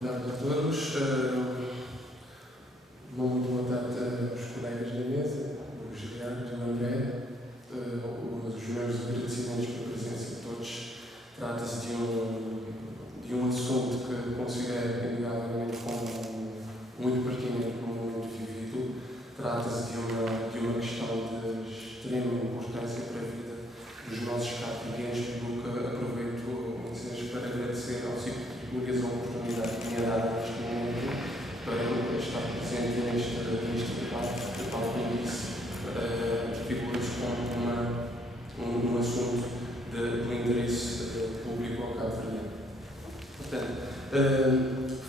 Boa tarde a todos. Muito boa tarde aos colegas da mesa, o Giliardo e o André. Os meus agradecimentos pela presença de todos. Trata-se de um assunto que considero inegavelmente como muito pertinente no momento vivido. Trata-se de uma questão de extrema importância para a vida dos nossos cabo-verdianos, pelo que aproveito o ensejo para agradecer ao Ciclo de Categorias a oportunidade que me é dada neste momento para estar presente neste debate, que, tal como disse, figura-se como um assunto do interesse público ao cabo-verdiano. Portanto,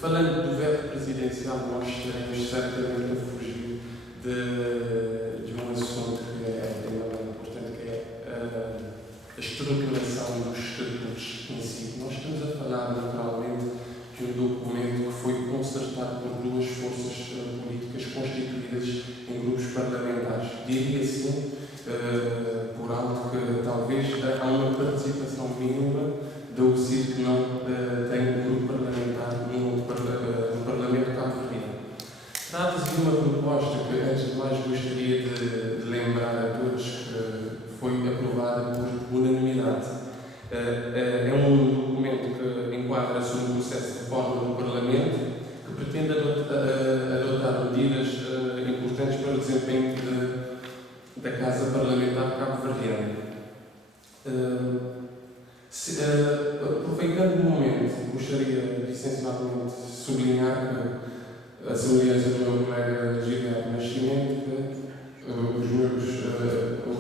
falando do veto presidencial, nós estaremos certamente a fugir de um assunto que é importante, que é a estruturação dos estatutos em si. Nós estamos a falar, naturalmente, de um documento que foi concertado por duas forças políticas constituídas em grupos parlamentares. Diria assim, por alto, que talvez há uma participação mínima da UCID que não tem um grupo parlamentar no Parlamento cabo-verdiano. Trata-se de uma proposta que, antes de mais, gostaria de lembrar a todos que foi aprovada por unanimidade. É um documento que enquadra-se no processo de reforma do Parlamento, que pretende adotar medidas importantes para o desempenho da Casa Parlamentar cabo-verdiana. Aproveitando o momento, gostaria de essencialmente sublinhar que a semelhança do meu colega Giliardo Nascimento, os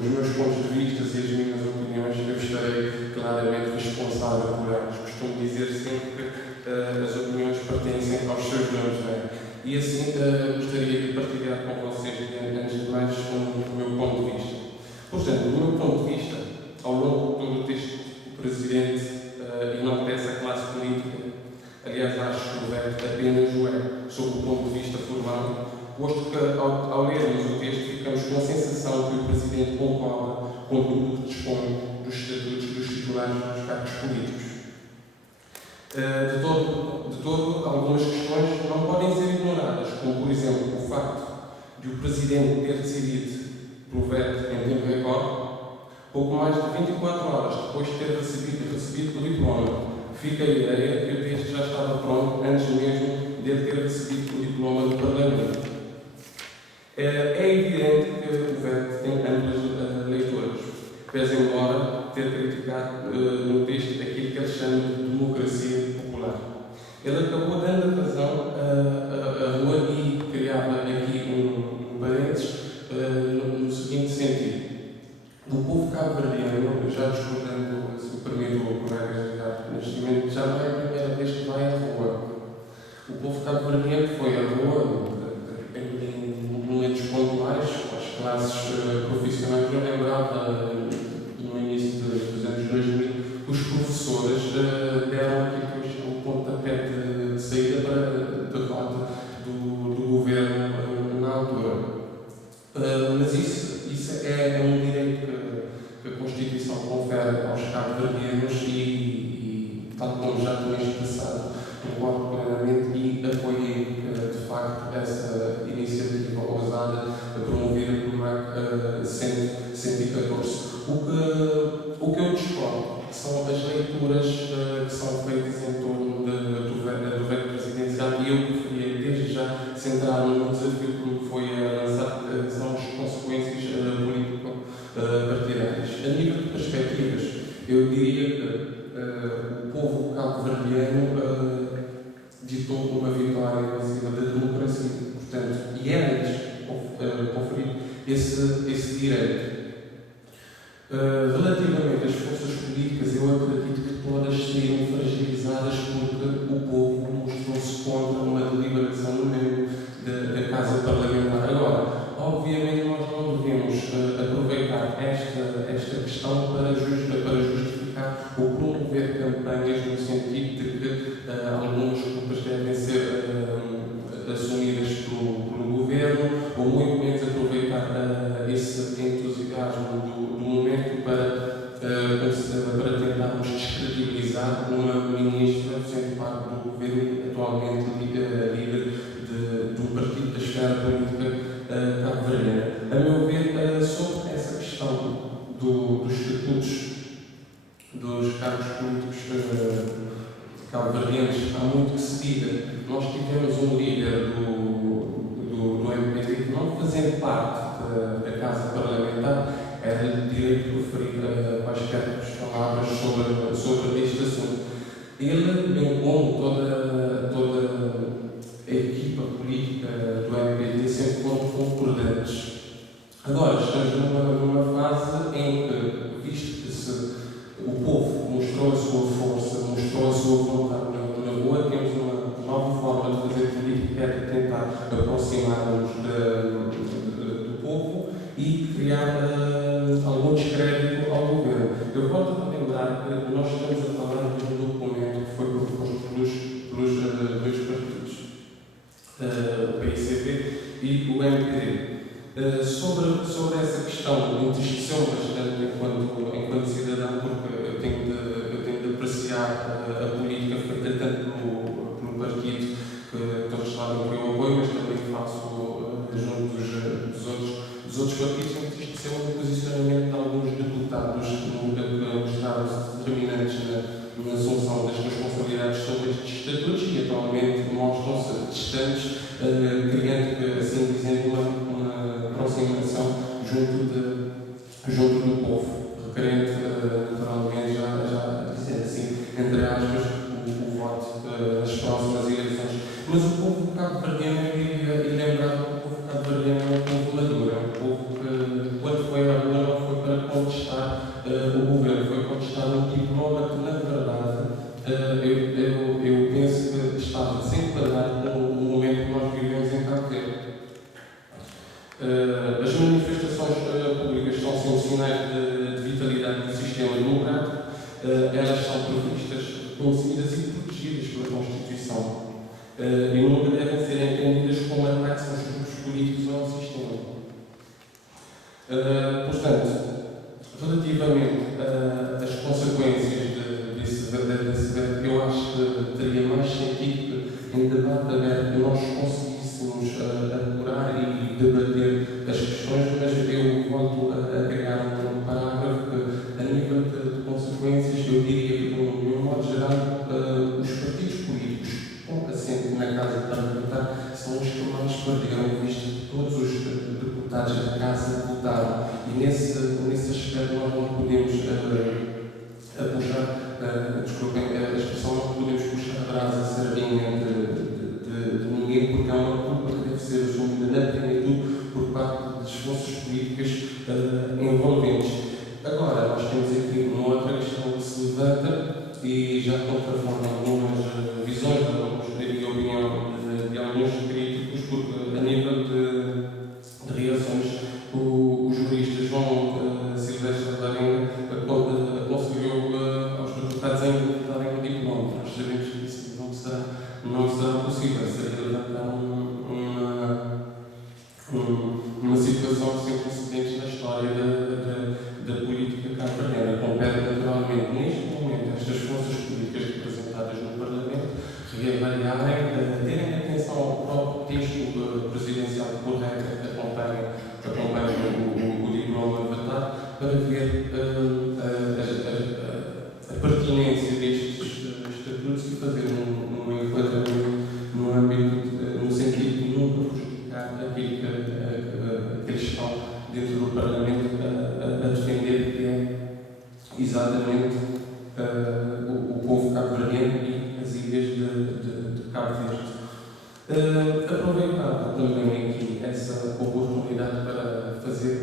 meus pontos de vista e as minhas opiniões, eu estarei claramente responsável por elas. Costumo dizer sempre que as opiniões pertencem aos seus donos, não é? E assim gostaria de partilhar com vocês, antes de mais, o meu ponto de vista. Portanto, do meu ponto de vista, ao longo de todo o texto, o Presidente enaltece a classe política. Aliás, acho que o veto apenas o é, sob o ponto de vista formal, posto que, ao lermos o texto, ficamos com a sensação que o Presidente concorda com tudo o que dispõe dos estatutos dos titulares dos cargos políticos. De todo, algumas questões não podem ser ignoradas, como, por exemplo, o facto de o Presidente ter decidido pelo veto em tempo recorde, pouco mais de 24 horas depois de ter recebido o diploma. Fica a ideia que o texto já estava pronto antes mesmo de ele ter recebido o diploma do Parlamento. É evidente que o veto tem amplas leituras, pese embora ter criticado no texto aquilo que ele chama de democracia popular. Ele acabou dando razão a Rua e criava aqui um parênteses no seguinte sentido. O povo cabo-verdiano, já discutindo, se me permite o colega Nascimento, já não é a primeira vez que vai à rua. O povo cabo-verdiano foi à rua em momentos pontuais, com as classes profissionais. Eu lembrava, no início dos anos 2000, os professores deram aquilo que eu chamo de pontapé de saída para a derrota do governo na altura. Mas isso é um direito que a Constituição confere aos cabo-verdianos e, tal como já tinha expressado, concordo plenamente e apoiei, de facto, essa iniciativa ousada promovida por MAC 114. O que eu discordo são as leituras que são feitas em torno do veto presidencial, e eu preferia desde já chegar à política cabo-verdiana. A meu ver, sobre essa questão dos estatutos dos cargos políticos cabo-verdianos, há muito que se diga. Nós tivemos um líder do MPD que, não fazendo parte da Casa Parlamentar, era de direito preferir quaisquer palavras sobre este assunto. Ele, bem como toda a equipa política do MPD, sempre foram concordantes. Agora, estamos numa fase em que, visto que o povo mostrou a sua força, mostrou a sua vontade na boa, temos uma nova forma de fazer política, que é de tentar aproximar-nos do povo e criar algum descrédito ao governo. Eu volto a lembrar que nós estamos a falar de um documento que foi proposto pelos dois partidos, o PICP e o MPD. Sobre essa questão, entristeceu bastante enquanto cidadão, porque eu tenho de apreciar a política feita tanto pelo partido que todos sabem que eu apoio, mas também faço junto dos outros partidos. Entristeceu o posicionamento de alguns deputados que mostraram-se determinantes na assunção das responsabilidades sobre estes estatutos e atualmente mostram-se distantes, criando, assim dizendo, uma aproximação junto do povo, requerendo naturalmente, já dizer assim, entre aspas, o voto nas próximas eleições. Mas o povo cabo-verdiano, e lembrar que o povo cabo-verdiano é um povo maduro, é um povo que, quando foi à rua, não foi para contestar o governo, foi contestar um diploma que, na verdade, eu penso que estava sem enquadrar com o momento que nós vivemos em Cabo Verde. As manifestações públicas são sempre sinais de vitalidade do sistema democrático. Elas são previstas, reconhecidas e protegidas pela Constituição. E nunca devem ser entendidas como ataques aos grupos políticos ou ao sistema. Portanto, relativamente às consequências desse veto, eu acho que teria mais sentido em debate aberto que nós conseguíssemos apurar e debater as questões, mas eu volto a criar um parágrafo que, a nível de consequências, eu diria que, de um modo geral, os partidos políticos com assento na Casa Parlamentar são os que mais perderam, visto que todos os deputados da Casa votaram. E nesse aspecto nós não podemos desculpem a expressão, não podemos puxar a brasa a sardinha de ninguém, porque é uma culpa que deve ser assumida na plenitude por parte das forças políticas envolventes. Agora, nós temos aqui uma outra questão que se levanta e já contraforma algumas visões e opinião de alguns críticos, porque a nível de reações, o jurista João Silvestre Laringa aconselhou aos deputados a implementarem o diploma. Nós sabemos que isso não será possível, seria levantar uma situação sem precedentes na história da política cabo-verdiana. Compete naturalmente, neste momento, estas forças políticas representadas no Parlamento reavaliarem, terem atenção ao próprio texto presidencial correto que acompanha o diploma vetado, para ver a pertinência destes estatutos e fazer um enquadramento no âmbito, no sentido de nunca prejudicar aquilo que eles estão dentro do Parlamento a defender, que é exatamente o povo cabo-verdiano e as ilhas de Cabo Verde. Aproveitava também aqui essa oportunidade para fazer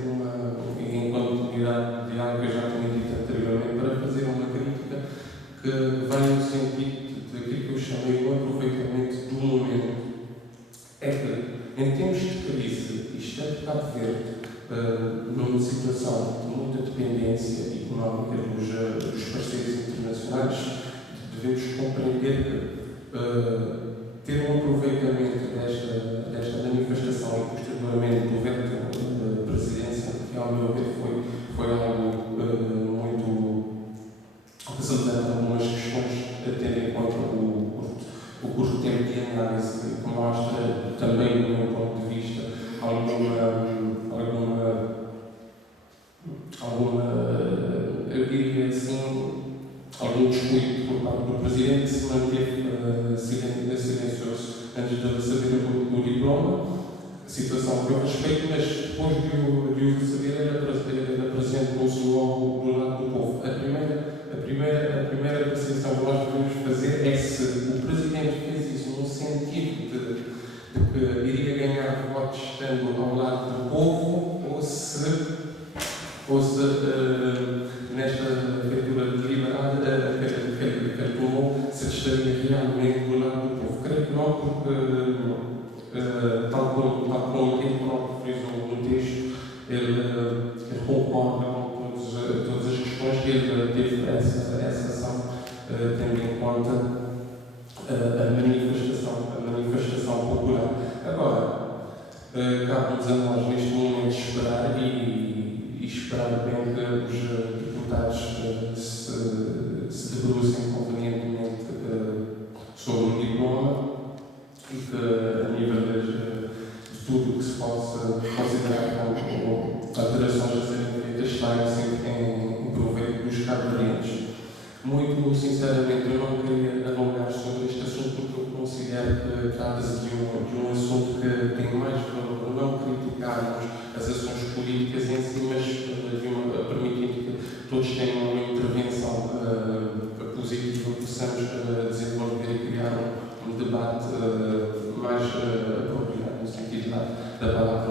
enquanto unidade de algo que eu já tinha dito anteriormente, para fazer uma crítica que vai no sentido daquilo que eu chamei o aproveitamento do momento. É que, em termos de crise, e estando Cabo Verde numa situação de muita dependência económica dos parceiros internacionais, devemos compreender que ter um aproveitamento desta manifestação e posteriormente do veto presidencial, que ao meu ver foi algo muito que se levanta algumas questões a ter em conta o curto tempo de análise que mostra também, do meu ponto de vista, eu diria assim, algum descuido por parte do Presidente, que se manteve silencioso antes de receber o diploma, situação que eu respeito, mas depois de o receber era presente logo do lado do povo. A primeira apreciação que nós devemos fazer é se o Presidente fez isso no sentido de que iria ganhar votos estando ao lado do povo, ou se nesta leitura deliberada que ele tomou, se estaria realmente do lado do povo. Creio que não, porque, tal como ele próprio frisou no texto, ele concorda com todas as questões que ele teve essa ação, tendo em conta a manifestação popular. Agora, cabe-nos a nós, neste momento, esperar e esperar bem que os deputados se debrucem convenientemente sobre o diploma e que, a nível de tudo que se possa considerar como alterações a serem feitas, estarem sempre em proveito dos cabo-verdianos. Muito sinceramente, eu não queria alongar sobre este assunto, porque eu considero que trata-se de um assunto que tem mais valor, não criticarmos as ações políticas em si, mas permitindo que todos tenham uma intervenção positiva, possamos desenvolver e criar um debate mais apropriado no sentido da palavra.